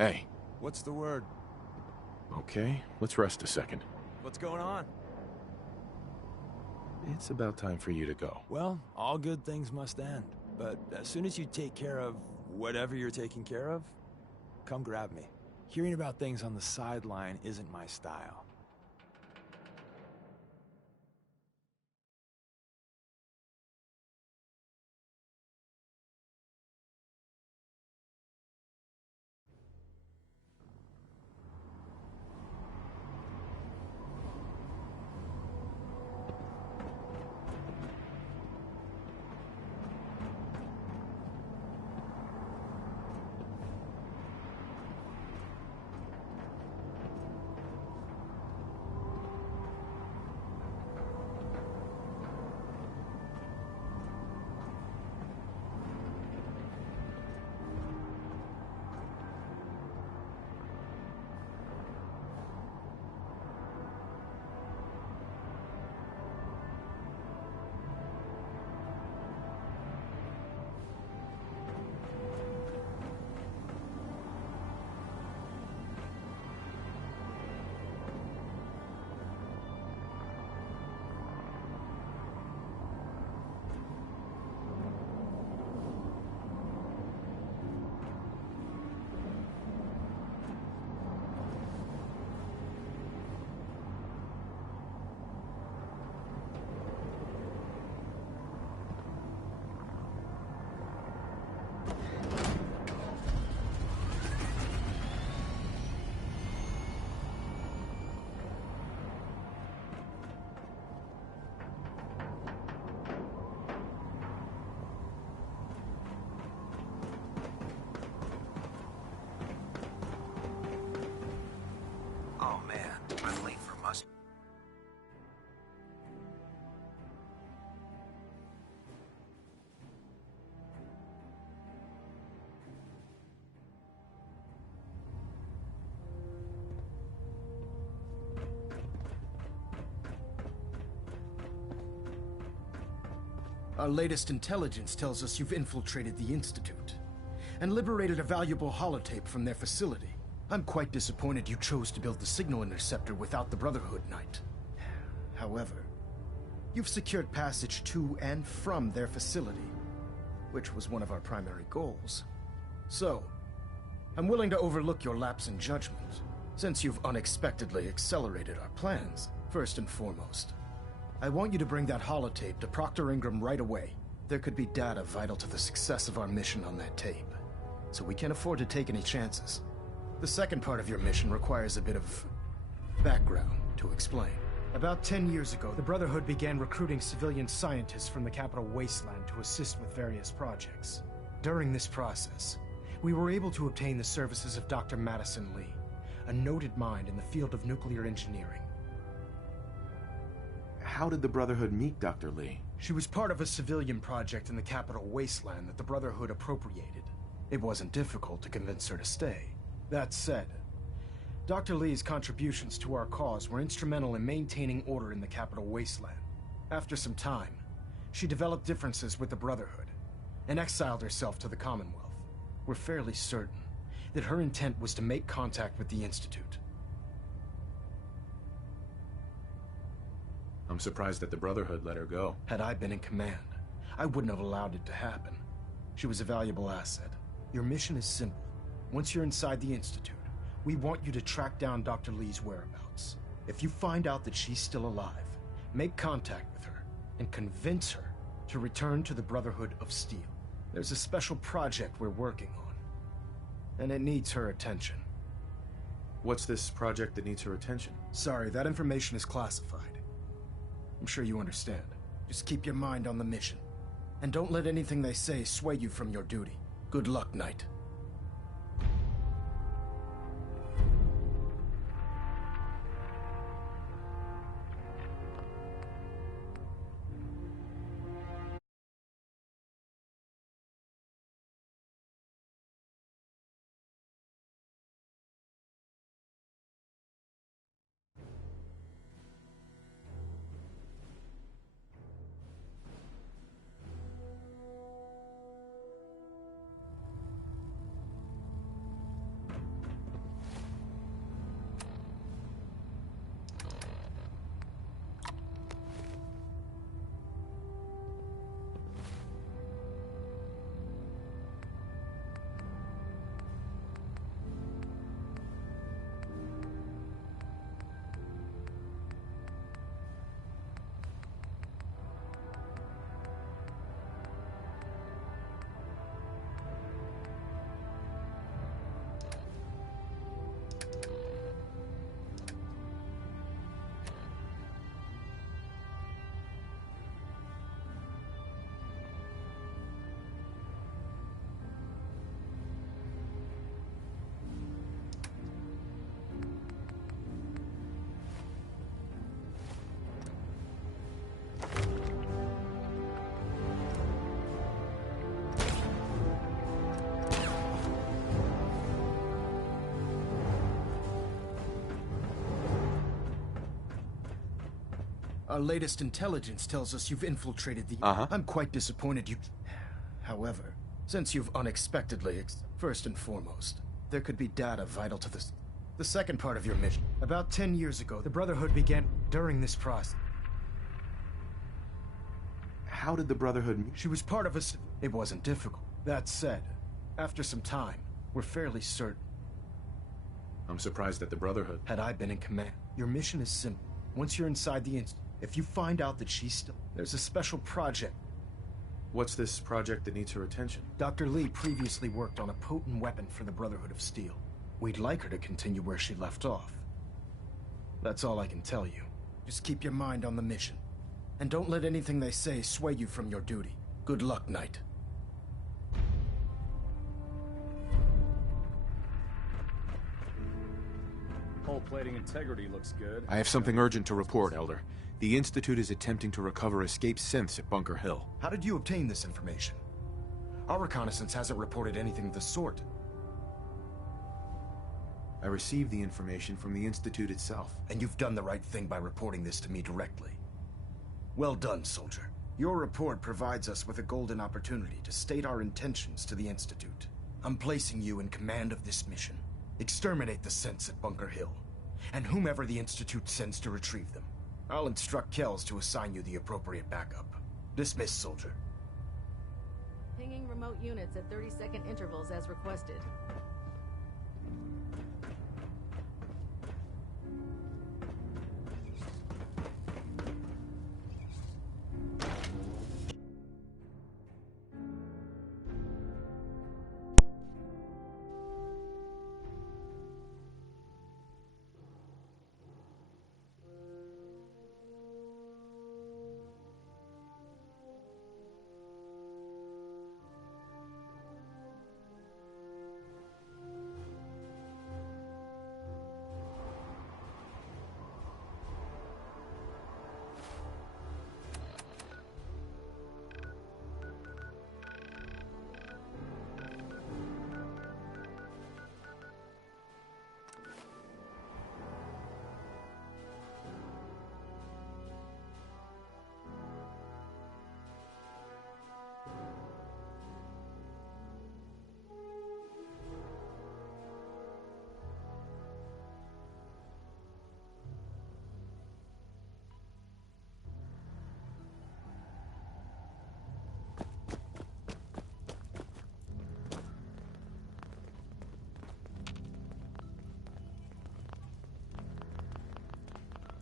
Hey. What's the word? Okay, let's rest a second. What's going on? It's about time for you to go. Well, all good things must end. But as soon as you take care of whatever you're taking care of, come grab me. Hearing about things on the sideline isn't my style. Oh man, I'm late for must. Our latest intelligence tells us you've infiltrated the Institute and liberated a valuable holotape from their facility. I'm quite disappointed you chose to build the signal interceptor without the Brotherhood, Knight. However, you've secured passage to and from their facility, which was one of our primary goals. So, I'm willing to overlook your lapse in judgment, since you've unexpectedly accelerated our plans. First and foremost, I want you to bring that holotape to Proctor Ingram right away. There could be data vital to the success of our mission on that tape, so we can't afford to take any chances. The second part of your mission requires a bit of background to explain. About 10 years ago, the Brotherhood began recruiting civilian scientists from the capital wasteland to assist with various projects. During this process, we were able to obtain the services of Dr. Madison Lee, a noted mind in the field of nuclear engineering. How did the Brotherhood meet Dr. Lee? She was part of a civilian project in the capital wasteland that the Brotherhood appropriated. It wasn't difficult to convince her to stay. That said, Dr. Lee's contributions to our cause were instrumental in maintaining order in the capital wasteland. After some time, she developed differences with the Brotherhood and exiled herself to the Commonwealth. We're fairly certain that her intent was to make contact with the Institute. I'm surprised that the Brotherhood let her go. Had I been in command, I wouldn't have allowed it to happen. She was a valuable asset. Your mission is simple. Once you're inside the Institute, we want you to track down Dr. Lee's whereabouts. If you find out that she's still alive, make contact with her and convince her to return to the Brotherhood of Steel. There's a special project we're working on, and it needs her attention. What's this project that needs her attention? Sorry, that information is classified. I'm sure you understand. Just keep your mind on the mission, and don't let anything they say sway you from your duty. Good luck, Knight. Our latest intelligence tells us you've infiltrated the... I'm quite disappointed you... However, since you've unexpectedly... First and foremost, there could be data vital to this... The second part of your mission. About 10 years ago, the Brotherhood began... During this process... How did the Brotherhood... She was part of us. It wasn't difficult. That said, after some time, we're fairly certain. I'm surprised that the Brotherhood... Had I been in command, your mission is simple. Once you're inside the Institute, if you find out that she's still... There's a special project. What's this project that needs her attention? Dr. Lee previously worked on a potent weapon for the Brotherhood of Steel. We'd like her to continue where she left off. That's all I can tell you. Just keep your mind on the mission. And don't let anything they say sway you from your duty. Good luck, Knight. Hull plating integrity looks good. I have something urgent to report, Elder. The Institute is attempting to recover escaped synths at Bunker Hill. How did you obtain this information? Our reconnaissance hasn't reported anything of the sort. I received the information from the Institute itself. And you've done the right thing by reporting this to me directly. Well done, soldier. Your report provides us with a golden opportunity to state our intentions to the Institute. I'm placing you in command of this mission. Exterminate the synths at Bunker Hill, and whomever the Institute sends to retrieve them. I'll instruct Kells to assign you the appropriate backup. Dismissed, soldier. Pinging remote units at 30-second intervals as requested.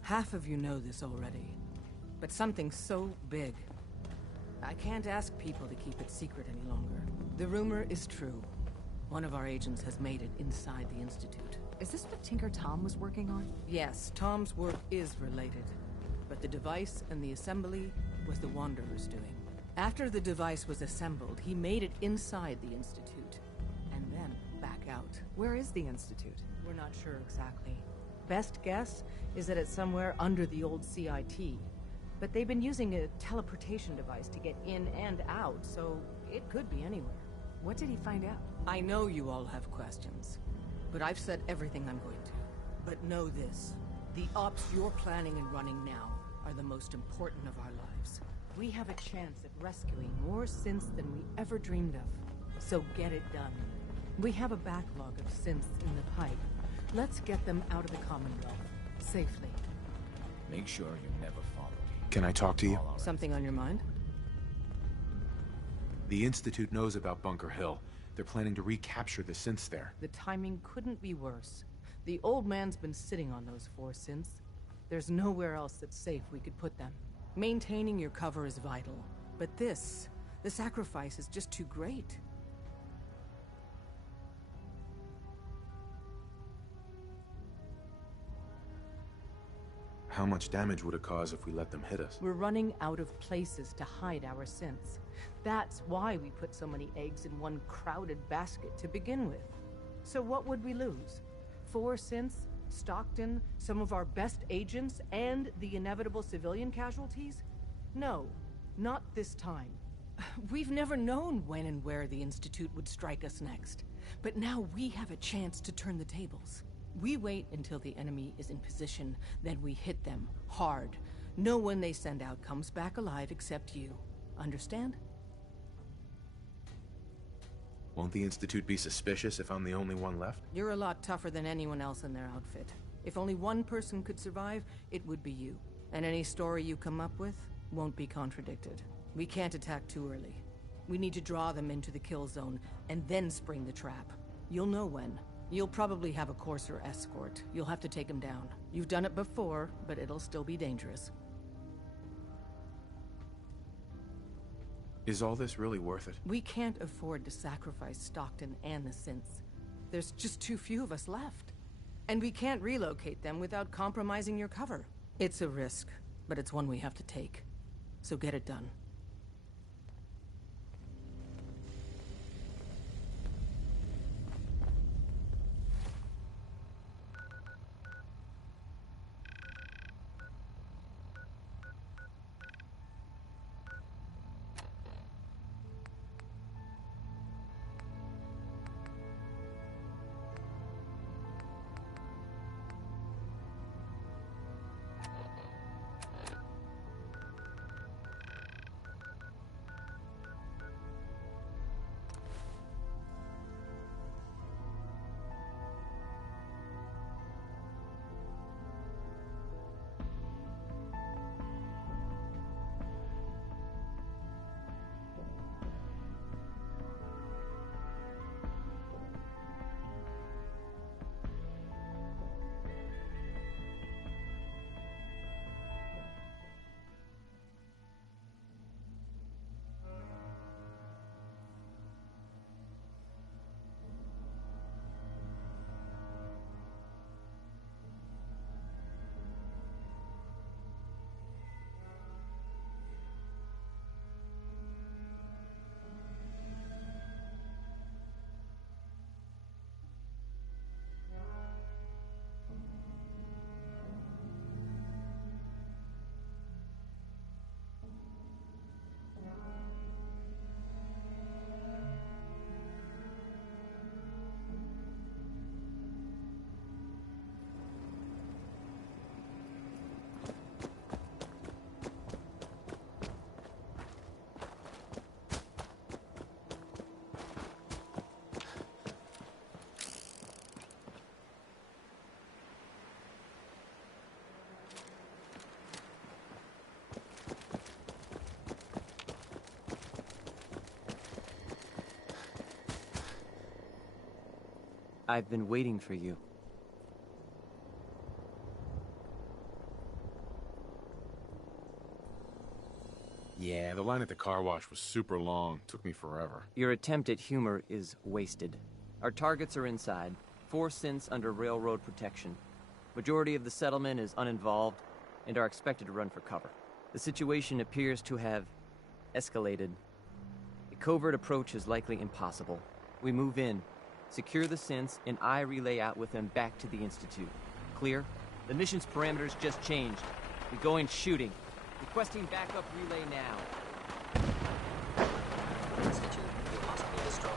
Half of you know this already, but something so big, I can't ask people to keep it secret any longer. The rumor is true. One of our agents has made it inside the Institute. Is this what Tinker Tom was working on? Yes, Tom's work is related, but the device and the assembly was the Wanderer's doing. After the device was assembled, he made it inside the Institute, and then back out. Where is the Institute? We're not sure exactly. Best guess is that it's somewhere under the old CIT. But they've been using a teleportation device to get in and out, so it could be anywhere. What did he find out? I know you all have questions, but I've said everything I'm going to. But know this, the ops you're planning and running now are the most important of our lives. We have a chance at rescuing more synths than we ever dreamed of. So get it done. We have a backlog of synths in the pipe. Let's get them out of the Commonwealth, safely. Make sure you never follow me. Can I talk to you? Something on your mind? The Institute knows about Bunker Hill. They're planning to recapture the synths there. The timing couldn't be worse. The old man's been sitting on those 4 synths. There's nowhere else that's safe we could put them. Maintaining your cover is vital. But the sacrifice is just too great. How much damage would it cause if we let them hit us? We're running out of places to hide our synths. That's why we put so many eggs in one crowded basket to begin with. So what would we lose? 4 synths, Stockton, some of our best agents, and the inevitable civilian casualties? No, not this time. We've never known when and where the Institute would strike us next. But now we have a chance to turn the tables. We wait until the enemy is in position, then we hit them hard. No one they send out comes back alive except you. Understand? Won't the Institute be suspicious if I'm the only one left? You're a lot tougher than anyone else in their outfit. If only one person could survive, it would be you. And any story you come up with won't be contradicted. We can't attack too early. We need to draw them into the kill zone, and then spring the trap. You'll know when. You'll probably have a Courser escort. You'll have to take them down. You've done it before, but it'll still be dangerous. Is all this really worth it? We can't afford to sacrifice Stockton and the synths. There's just too few of us left. And we can't relocate them without compromising your cover. It's a risk, but it's one we have to take. So get it done. I've been waiting for you. Yeah, the line at the car wash was super long. Took me forever. Your attempt at humor is wasted. Our targets are inside, 4 synths under railroad protection. Majority of the settlement is uninvolved and are expected to run for cover. The situation appears to have escalated. A covert approach is likely impossible. We move in, secure the synths, and I relay out with them back to the Institute. Clear? The mission's parameters just changed. We go in shooting. Requesting backup relay now. Institute, you must be destroyed.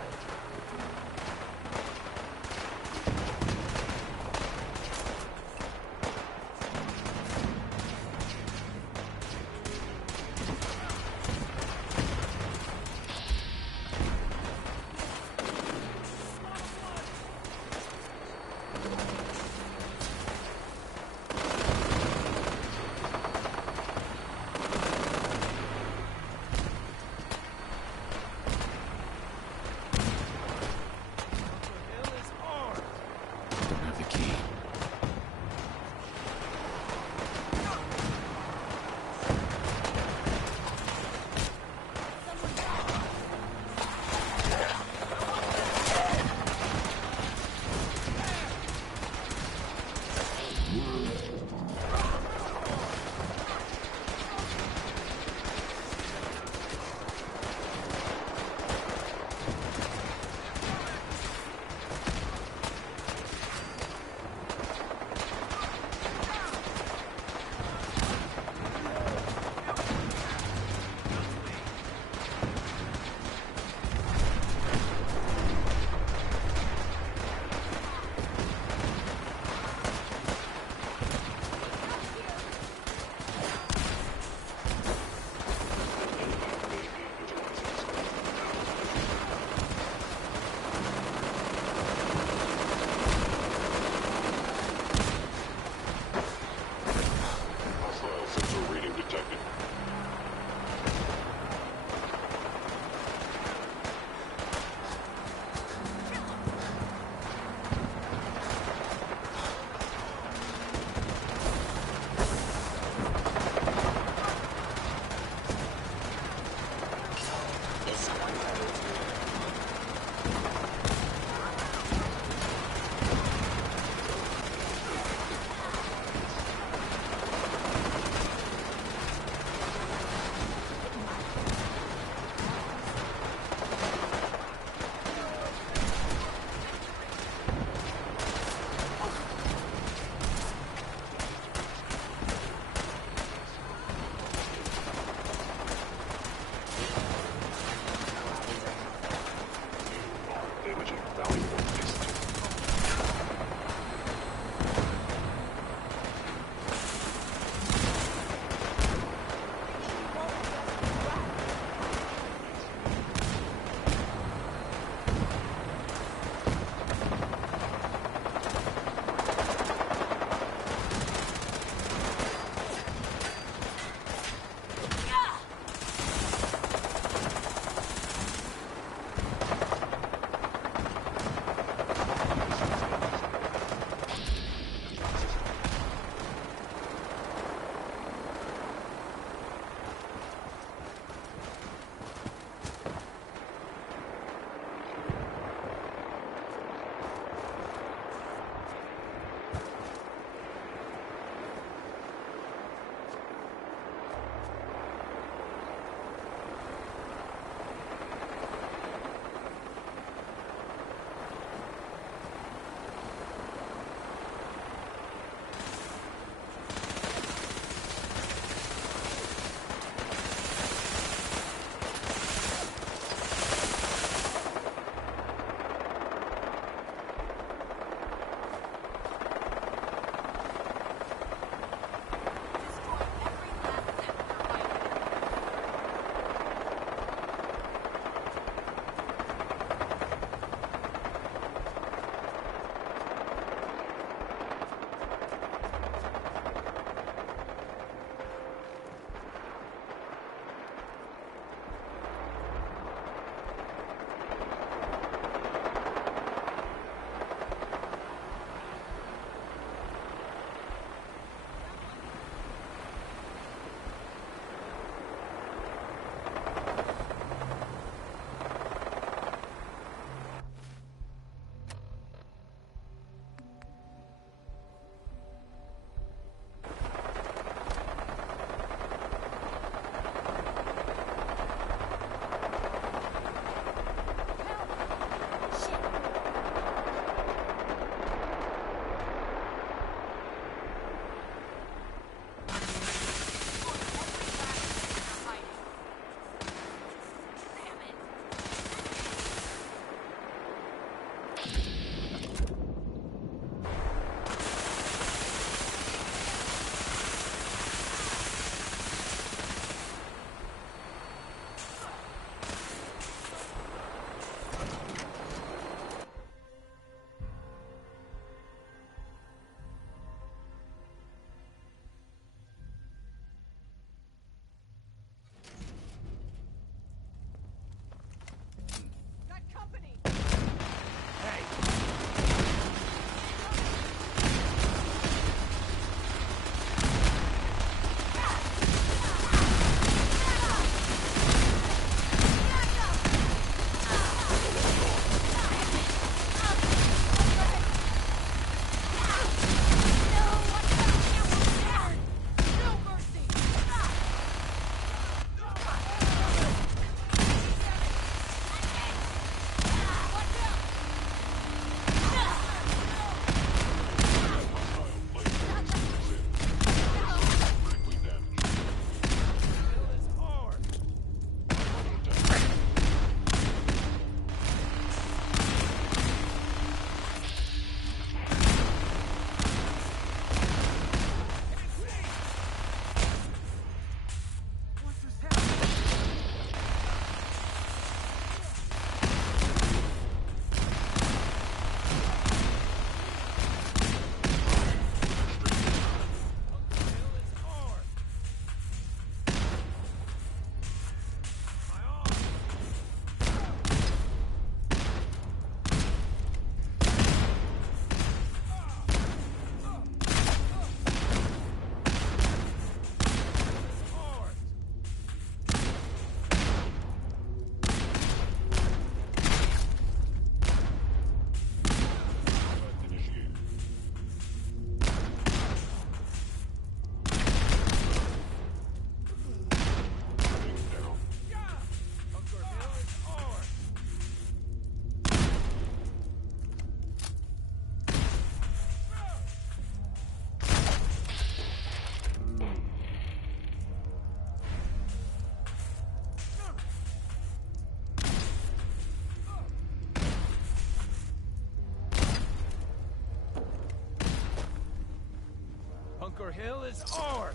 Bunker Hill is ours!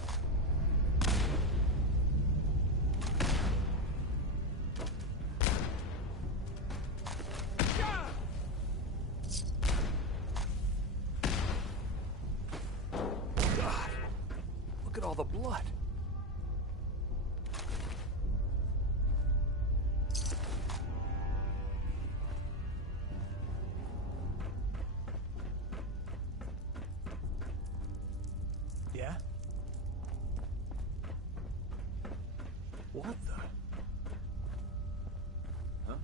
God, look at all the blood. Yeah? What the? Huh?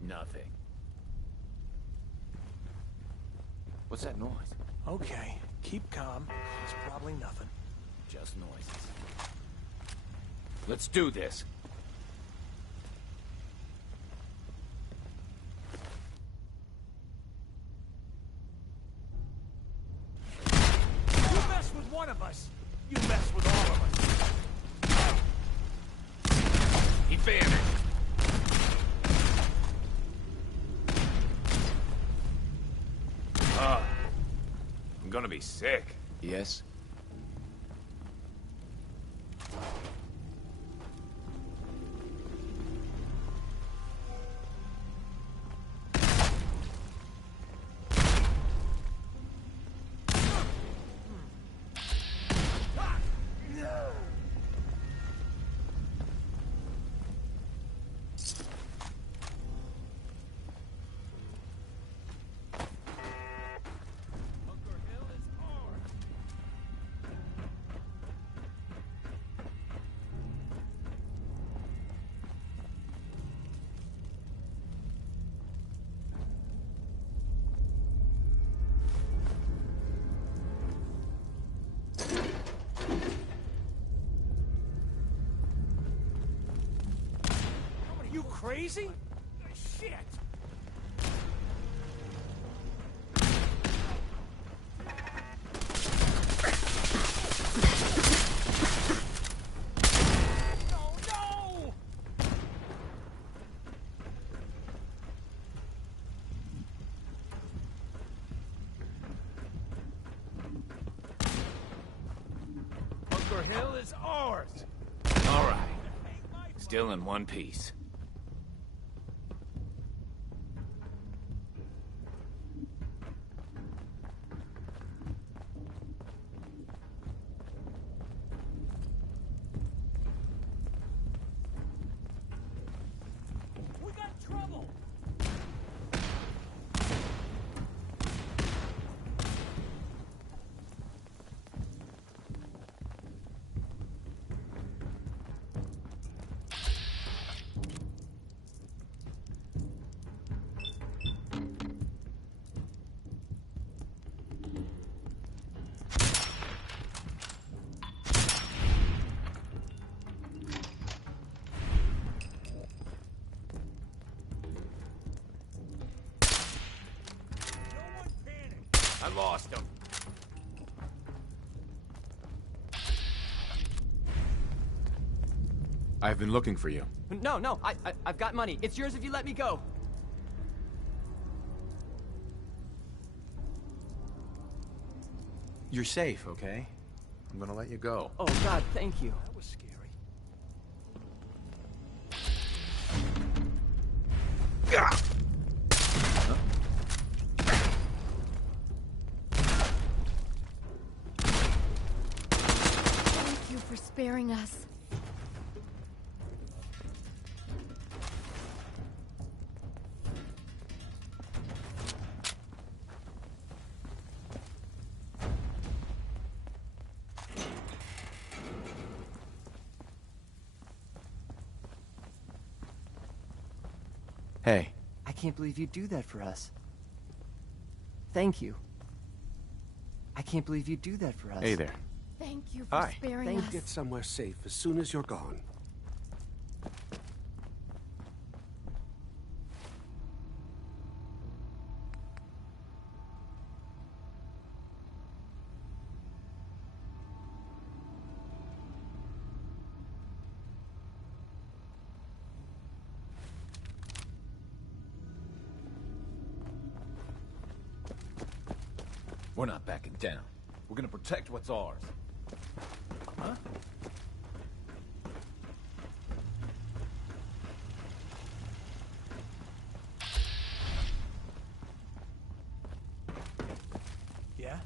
Nothing. What's that noise? Okay, keep calm. It's probably nothing. Just noises. Let's do this. You mess with one of us, you mess with all of us. He vanished. I'm gonna be sick. Yes? Bunker Hill is ours. Are you crazy? Shit! No, no! Bunker Hill is ours! All right. Still in one piece. We got trouble! No one panic! I lost him. I've been looking for you. No, no, I've got money. It's yours if you let me go. You're safe, okay? I'm gonna let you go. Oh, God, thank you. That was scary. Thank you for sparing us. Hey, I can't believe you'd do that for us. Thank you. I can't believe you'd do that for us. hey there. Thank you for Hi. sparing We'll us. get somewhere safe as soon as you're gone. We're not backing down. We're gonna protect what's ours. Huh? Yeah?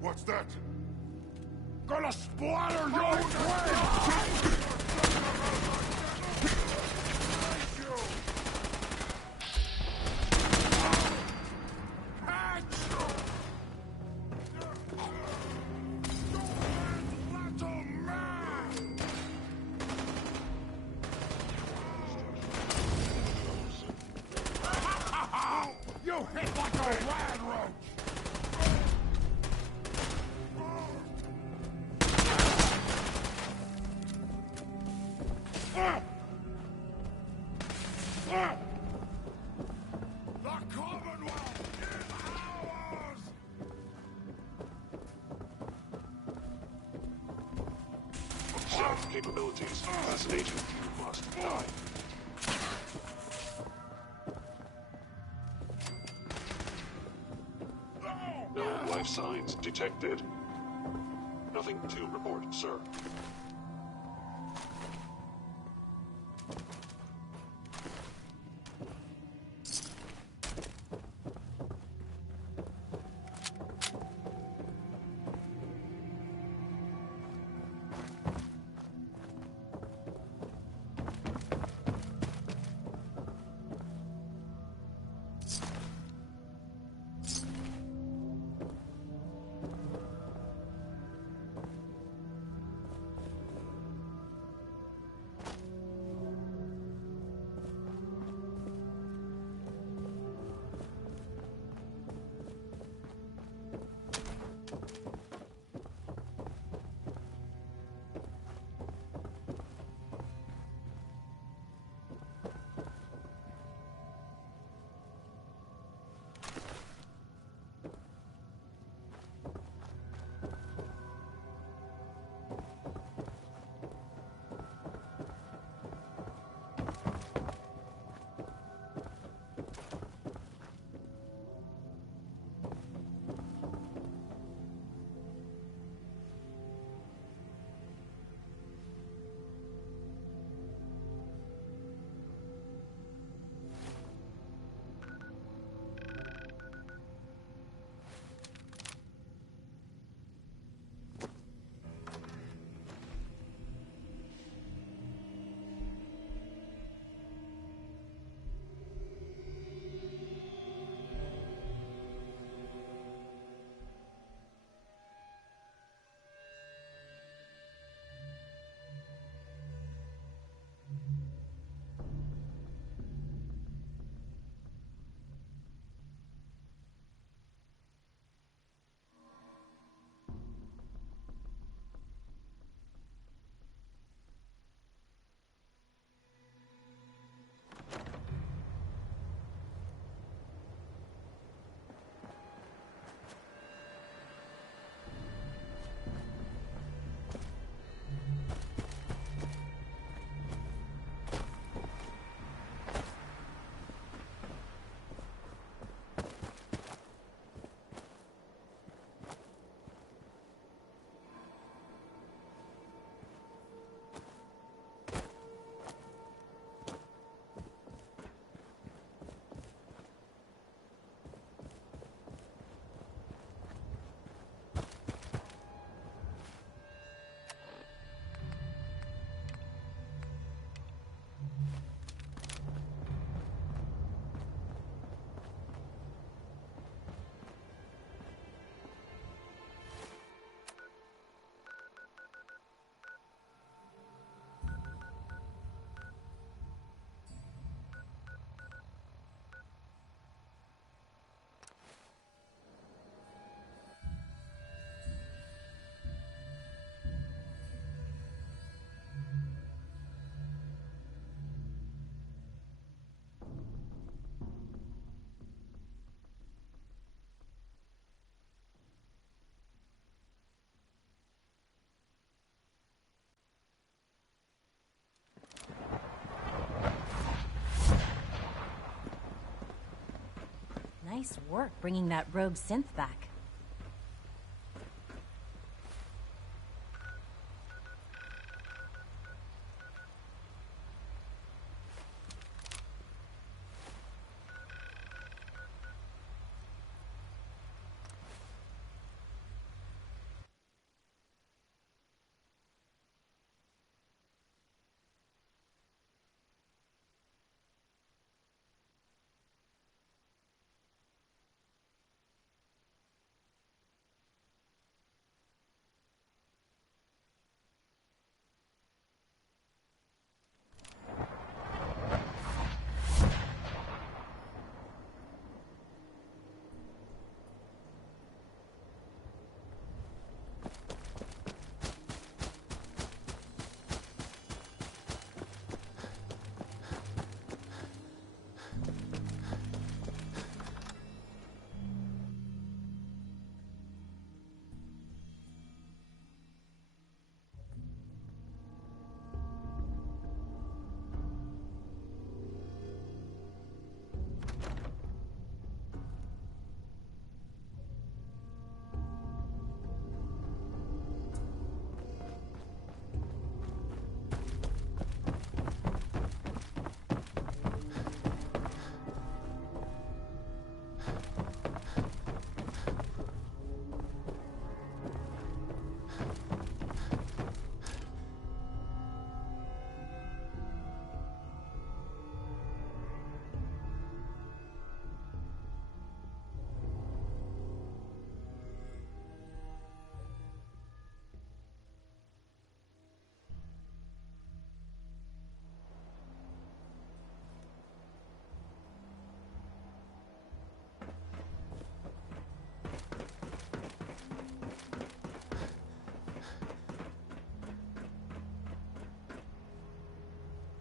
What's that? Gonna splatter your way! You hit like a rad roach! The Commonwealth is ours! Self capabilities. As an agent, you must die. signs detected. Nothing to report, sir. Nice work bringing that rogue synth back.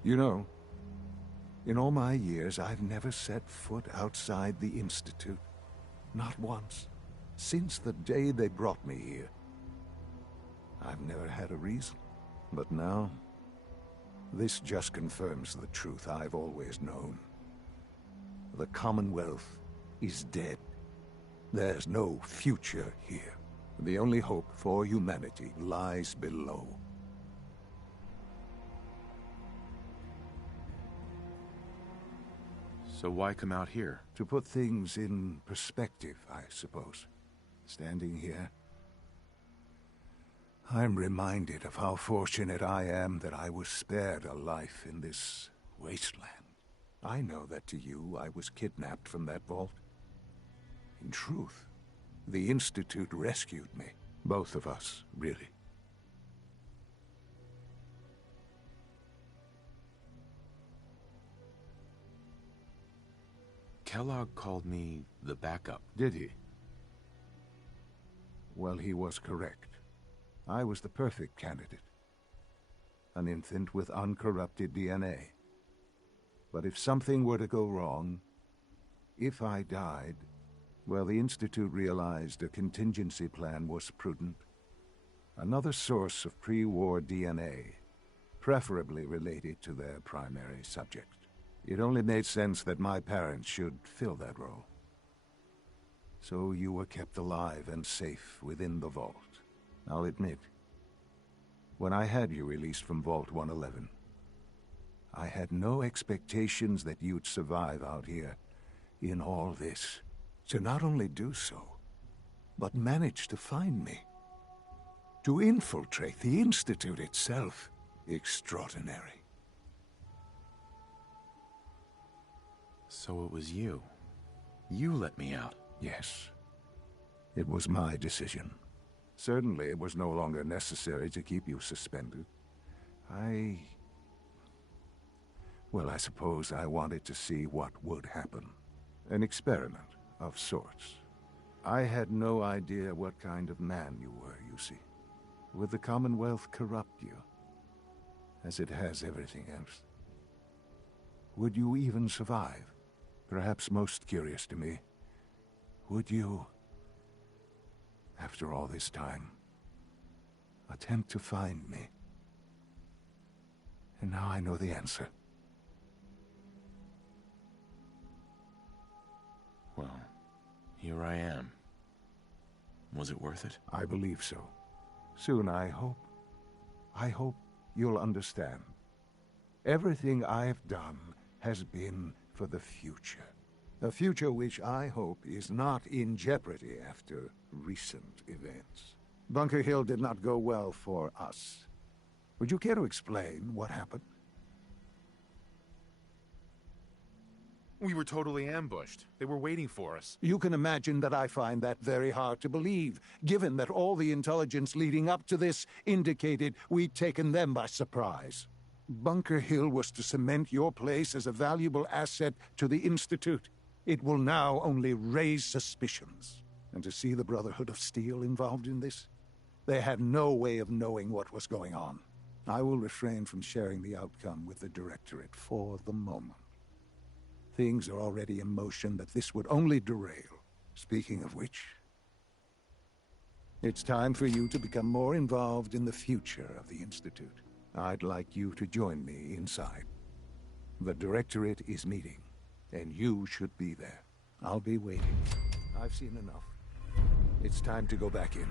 You know, in all my years, I've never set foot outside the Institute. Not once. Since the day they brought me here. I've never had a reason. But now, this just confirms the truth I've always known. The Commonwealth is dead. There's no future here. The only hope for humanity lies below. So why come out here? To put things in perspective, I suppose. Standing here, I'm reminded of how fortunate I am that I was spared a life in this wasteland. I know that to you, I was kidnapped from that vault. In truth, the Institute rescued me. Both of us, really. Kellogg called me the backup. Did he? Well, he was correct. I was the perfect candidate. An infant with uncorrupted DNA. But if something were to go wrong, if I died, well, the Institute realized a contingency plan was prudent. Another source of pre-war DNA, preferably related to their primary subject. It only made sense that my parents should fill that role. So you were kept alive and safe within the vault. I'll admit, when I had you released from Vault 111, I had no expectations that you'd survive out here in all this. To not only do so, but manage to find me. To infiltrate the Institute itself. Extraordinary. So it was you. You let me out. Yes. It was my decision. Certainly it was no longer necessary to keep you suspended. Well, I suppose I wanted to see what would happen. An experiment of sorts. I had no idea what kind of man you were, you see. Would the Commonwealth corrupt you? As it has everything else? Would you even survive? Perhaps most curious to me, would you, after all this time, attempt to find me? And now I know the answer. Well, here I am. Was it worth it? I believe so. Soon, I hope. I hope you'll understand. Everything I've done has been for the future. A future which I hope is not in jeopardy after recent events. Bunker Hill did not go well for us. Would you care to explain what happened? We were totally ambushed. They were waiting for us. You can imagine that I find that very hard to believe, given that all the intelligence leading up to this indicated we'd taken them by surprise. Bunker Hill was to cement your place as a valuable asset to the Institute. It will now only raise suspicions. And to see the Brotherhood of Steel involved in this? They had no way of knowing what was going on. I will refrain from sharing the outcome with the Directorate for the moment. Things are already in motion that this would only derail. Speaking of which, it's time for you to become more involved in the future of the Institute. I'd like you to join me inside. The Directorate is meeting, and you should be there. I'll be waiting. I've seen enough. It's time to go back in.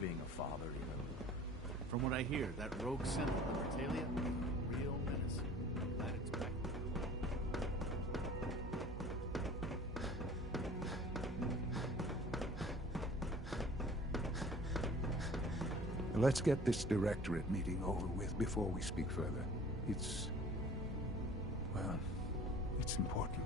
being a father, you know. From what I hear, that rogue synth on Bertalia, a real menace. Glad it's back. Let's get this directorate meeting over with before we speak further. Well, it's important.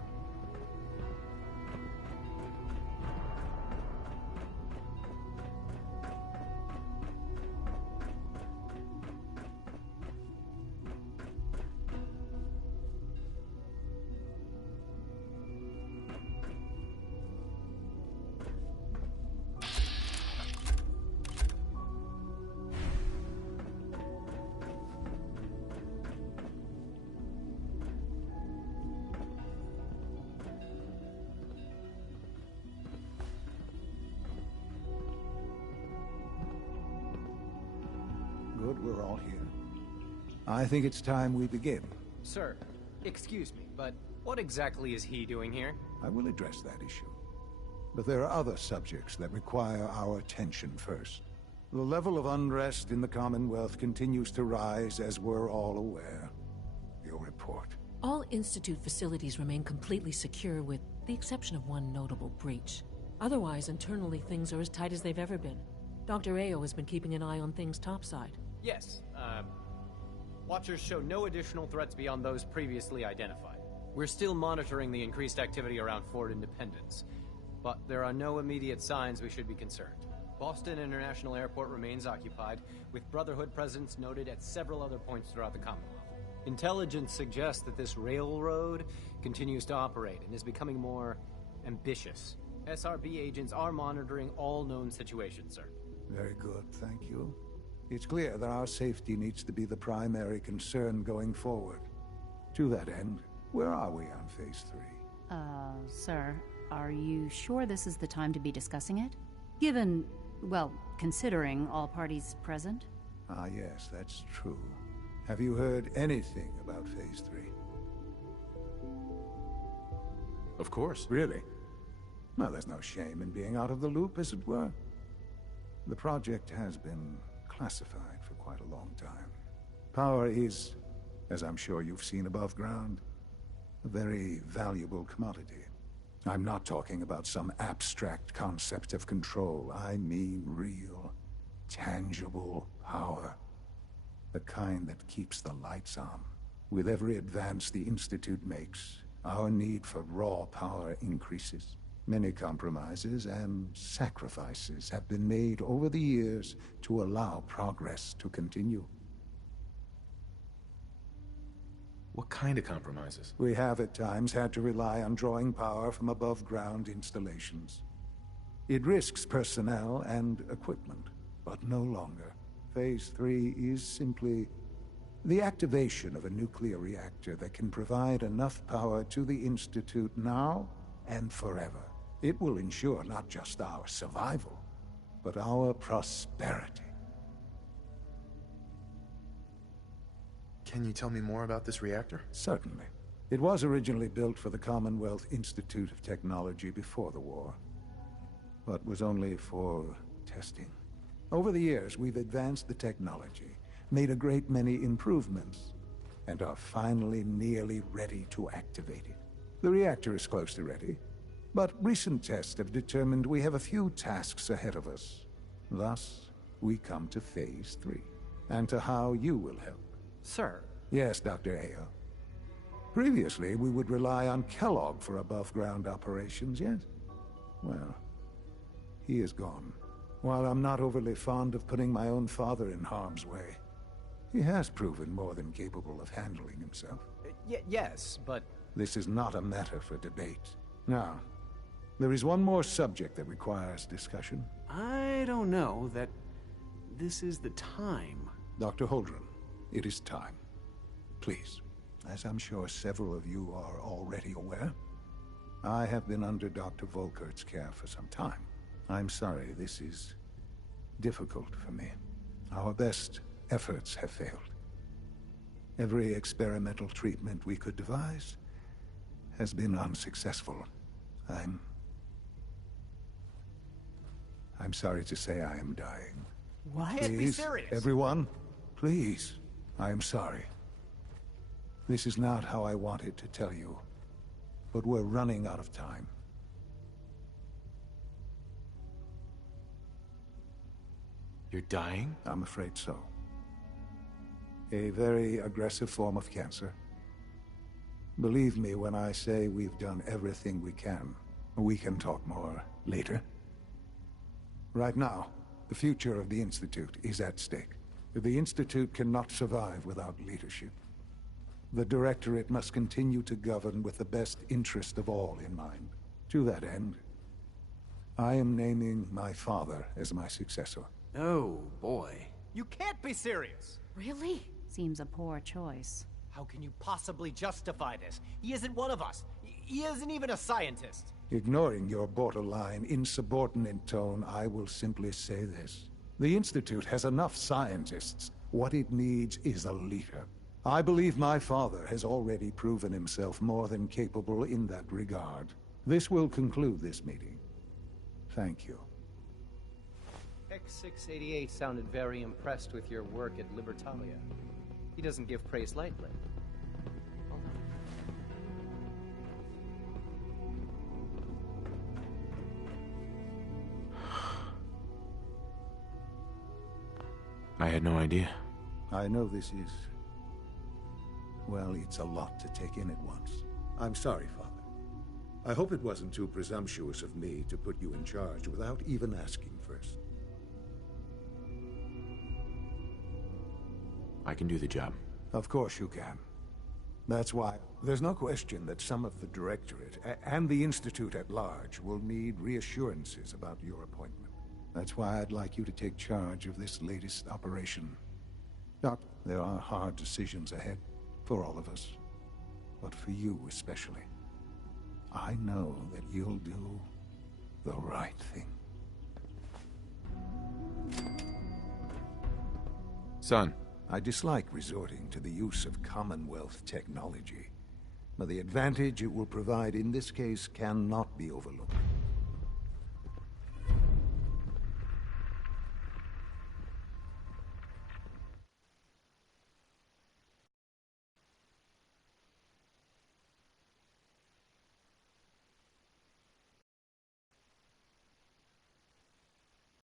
Good, we're all here. I think it's time we begin. Sir, excuse me, but what exactly is he doing here? I will address that issue. But there are other subjects that require our attention first. The level of unrest in the Commonwealth continues to rise, as we're all aware. Your report. All Institute facilities remain completely secure with the exception of one notable breach. Otherwise, internally, things are as tight as they've ever been. Dr. Ayo has been keeping an eye on things topside. Yes, Watchers show no additional threats beyond those previously identified. We're still monitoring the increased activity around Fort Independence, but there are no immediate signs we should be concerned. Boston International Airport remains occupied, with Brotherhood presence noted at several other points throughout the Commonwealth. Intelligence suggests that this railroad continues to operate and is becoming more ambitious. SRB agents are monitoring all known situations, sir. Very good, thank you. It's clear that our safety needs to be the primary concern going forward. To that end, where are we on Phase 3? Sir, are you sure this is the time to be discussing it? Given, well, considering all parties present? Ah, yes, that's true. Have you heard anything about Phase 3? Of course. Really? Well, there's no shame in being out of the loop, as it were. The project has been classified for quite a long time. Power is, as I'm sure you've seen above ground, a very valuable commodity. I'm not talking about some abstract concept of control. I mean real, tangible power. The kind that keeps the lights on. With every advance the Institute makes, our need for raw power increases. Many compromises and sacrifices have been made over the years to allow progress to continue. What kind of compromises? We have at times had to rely on drawing power from above-ground installations. It risks personnel and equipment, but no longer. Phase 3 is simply the activation of a nuclear reactor that can provide enough power to the Institute now and forever. It will ensure not just our survival, but our prosperity. Can you tell me more about this reactor? Certainly. It was originally built for the Commonwealth Institute of Technology before the war, but was only for testing. Over the years, we've advanced the technology, made a great many improvements, and are finally nearly ready to activate it. The reactor is close to ready, but recent tests have determined we have a few tasks ahead of us. Thus, we come to Phase 3, and to how you will help. Sir? Yes, Dr. Ayo. Previously, we would rely on Kellogg for above-ground operations, yes? Well, he is gone. While I'm not overly fond of putting my own father in harm's way, he has proven more than capable of handling himself. Yes, but... This is not a matter for debate. Now, there is one more subject that requires discussion. I don't know that this is the time. Dr. Holdren, it is time. Please, as I'm sure several of you are already aware, I have been under Dr. Volkert's care for some time. I'm sorry this is difficult for me. Our best efforts have failed. Every experimental treatment we could devise has been unsuccessful. I'm sorry to say I am dying. What? Please, Can't be serious. Everyone, please. I am sorry. This is not how I wanted to tell you, but we're running out of time. You're dying? I'm afraid so. A very aggressive form of cancer. Believe me when I say we've done everything we can. We can talk more later. Right now, the future of the Institute is at stake. The Institute cannot survive without leadership. The Directorate must continue to govern with the best interest of all in mind. To that end, I am naming my father as my successor. Oh, boy. You can't be serious! Really? Seems a poor choice. How can you possibly justify this? He isn't one of us. He isn't even a scientist. Ignoring your borderline, insubordinate tone, I will simply say this. The Institute has enough scientists. What it needs is a leader. I believe my father has already proven himself more than capable in that regard. This will conclude this meeting. Thank you. X688 sounded very impressed with your work at Libertalia. He doesn't give praise lightly. I had no idea. I know this is... well, it's a lot to take in at once. I'm sorry, Father. I hope it wasn't too presumptuous of me to put you in charge without even asking first. I can do the job. Of course you can. That's why there's no question that some of the Directorate and the Institute at large will need reassurances about your appointment. That's why I'd like you to take charge of this latest operation. Doc, there are hard decisions ahead for all of us, but for you especially. I know that you'll do the right thing. Son. I dislike resorting to the use of Commonwealth technology, but the advantage it will provide in this case cannot be overlooked.